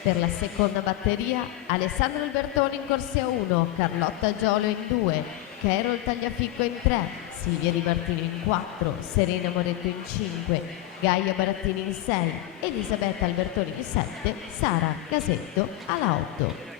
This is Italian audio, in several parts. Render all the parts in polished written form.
Per la seconda batteria, Alessandro Albertoni in corsia 1, Carlotta Giolo in 2, Carol Tagliafico in 3, Silvia Di Martino in 4, Serena Moretto in 5, Gaia Barattini in 6, Elisabetta Albertoni in 7, Sara Casetto alla 8.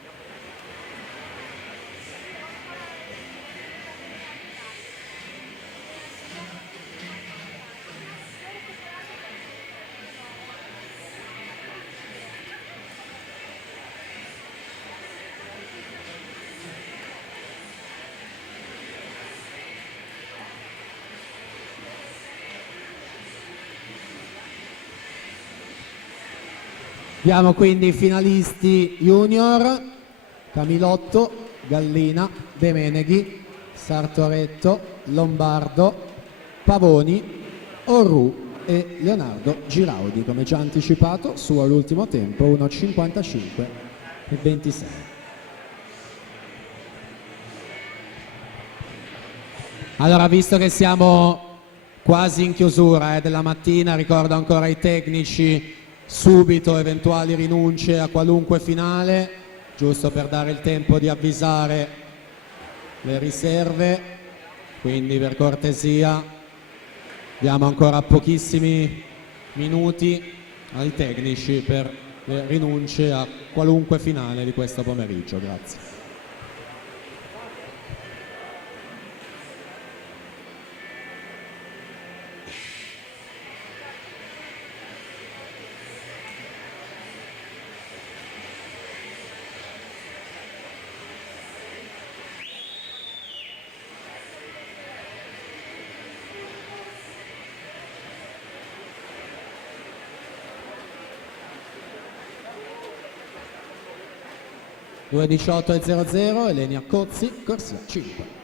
Abbiamo quindi i finalisti junior: Camilotto, Gallina, De Meneghi, Sartoretto, Lombardo, Pavoni, Orru e Leonardo Giraudi, come già anticipato, su all'ultimo tempo 1:55:26. Allora, visto che siamo quasi in chiusura della mattina, ricordo ancora ai tecnici subito eventuali rinunce a qualunque finale, giusto per dare il tempo di avvisare le riserve, quindi per cortesia diamo ancora pochissimi minuti ai tecnici per le rinunce a qualunque finale di questo pomeriggio. Grazie. (2:18:00), Elenia Cozzi, corsia 5.